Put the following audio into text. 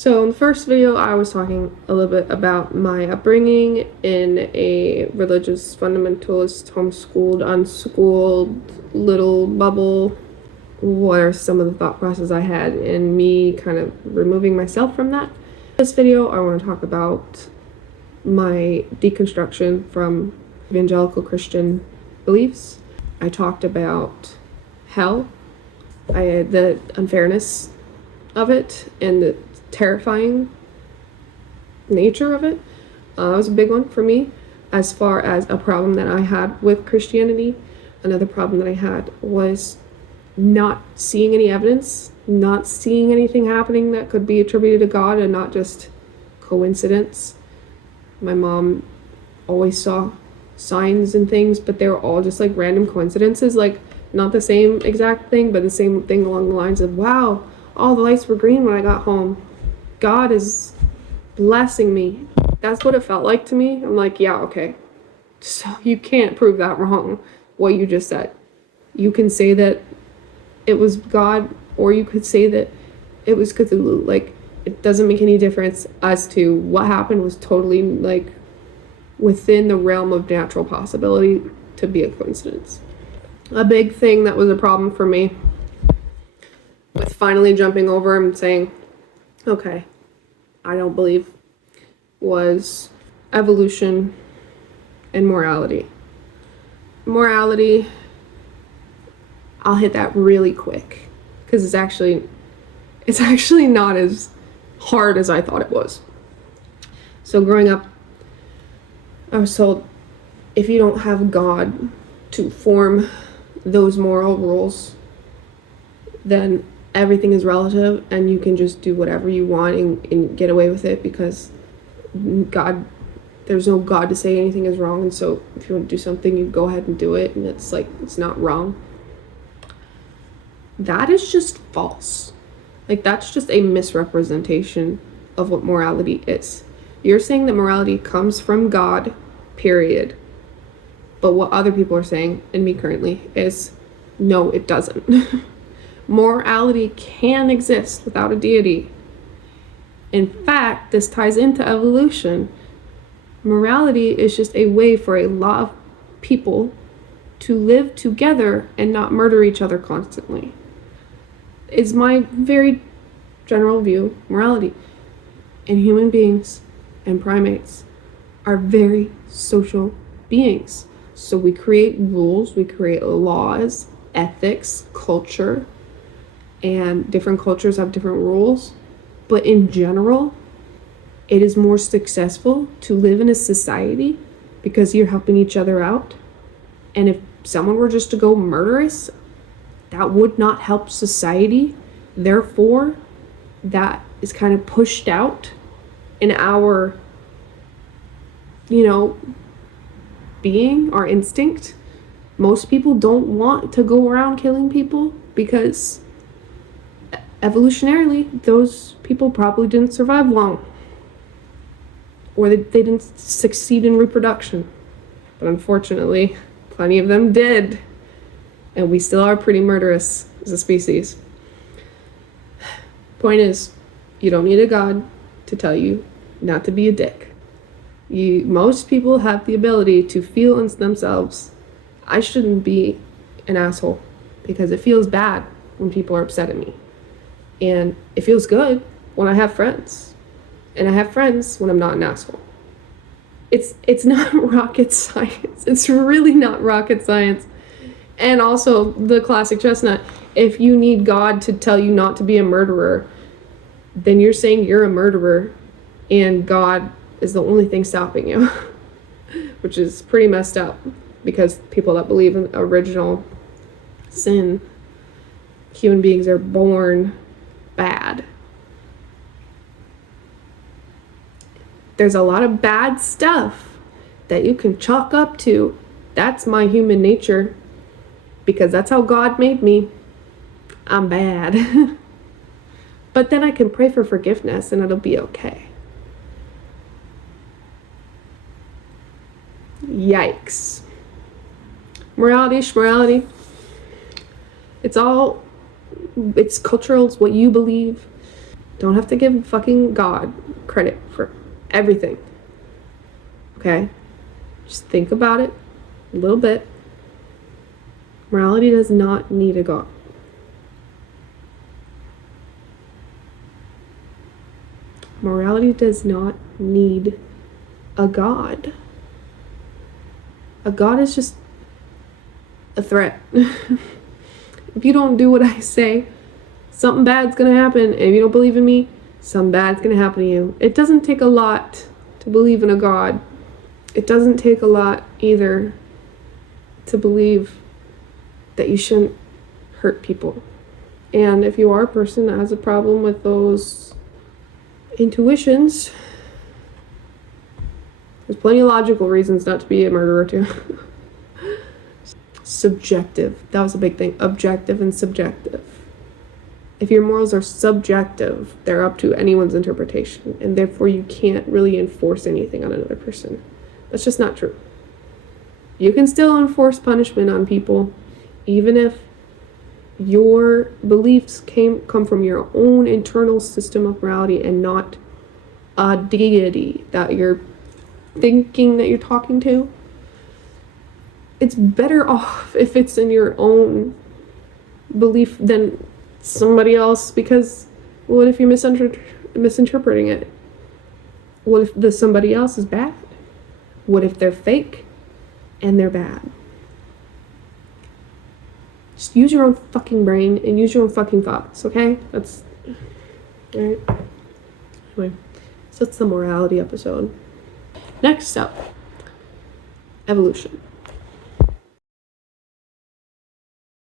So in the first video, I was talking a little bit about my upbringing in a religious fundamentalist, homeschooled, unschooled little bubble. What are some of the thought processes I had in me kind of removing myself from that? This video, I want to talk about my deconstruction from evangelical Christian beliefs. I talked about hell, the unfairness of it, and the terrifying nature of it. That was a big one for me as far as a problem that I had with Christianity. Another problem that I had was not seeing any evidence, not seeing anything happening that could be attributed to God and not just coincidence. My mom always saw signs and things, but they were all just like random coincidences, like not the same exact thing, but the same thing along the lines of, wow, all the lights were green when I got home. God is blessing me. That's what it felt like to me. I'm like, yeah, okay. So you can't prove that wrong, what you just said. You can say that it was God, or you could say that it was Cthulhu. Like, it doesn't make any difference as to what happened was totally, like, within the realm of natural possibility to be a coincidence. A big thing that was a problem for me with finally jumping over and saying, okay, I don't believe, was evolution and morality. Morality, I'll hit that really quick because it's actually not as hard as I thought it was. So growing up, I was told if you don't have God to form those moral rules, then everything is relative and you can just do whatever you want and get away with it because God, there's no God to say anything is wrong. And so if you want to do something, you go ahead and do it. And it's like, it's not wrong. That is just false. Like, that's just a misrepresentation of what morality is. You're saying that morality comes from God, period. But what other people are saying, and me currently, is no, it doesn't. Morality can exist without a deity. In fact, this ties into evolution. Morality is just a way for a lot of people to live together and not murder each other constantly. Is my very general view. Morality and human beings and primates are very social beings. So we create rules, we create laws, ethics, culture, and different cultures have different rules. But in general, it is more successful to live in a society because you're helping each other out. And if someone were just to go murderous, that would not help society. Therefore, that is kind of pushed out in our, being, our instinct. Most people don't want to go around killing people because evolutionarily, those people probably didn't survive long. Or they didn't succeed in reproduction. But unfortunately, plenty of them did. And we still are pretty murderous as a species. Point is, you don't need a God to tell you not to be a dick. Most people have the ability to feel in themselves, I shouldn't be an asshole, because it feels bad when people are upset at me. And it feels good when I have friends. And I have friends when I'm not an asshole. It's not rocket science. It's really not rocket science. And also the classic chestnut, if you need God to tell you not to be a murderer, then you're saying you're a murderer and God is the only thing stopping you. Which is pretty messed up because people that believe in original sin, human beings are born bad. There's a lot of bad stuff that you can chalk up to, that's my human nature, because that's how God made me. I'm bad. But then I can pray for forgiveness and it'll be okay. Yikes. Morality. It's cultural, it's what you believe. Don't have to give fucking God credit for everything. Okay? Just think about it a little bit. Morality does not need a God. Morality does not need a God. A God is just a threat. If you don't do what I say, something bad's gonna happen. And if you don't believe in me, something bad's gonna happen to you. It doesn't take a lot to believe in a God. It doesn't take a lot either to believe that you shouldn't hurt people. And if you are a person that has a problem with those intuitions, there's plenty of logical reasons not to be a murderer too. Subjective. That was a big thing. Objective and subjective. If your morals are subjective, they're up to anyone's interpretation, and therefore you can't really enforce anything on another person. That's just not true. You can still enforce punishment on people, even if your beliefs come from your own internal system of morality and not a deity that you're thinking that you're talking to. It's better off if it's in your own belief than somebody else, because what if you're misinterpreting it? What if the somebody else is bad? What if they're fake and they're bad? Just use your own fucking brain and use your own fucking thoughts, okay? That's alright. Anyway, so that's the morality episode. Next up, evolution.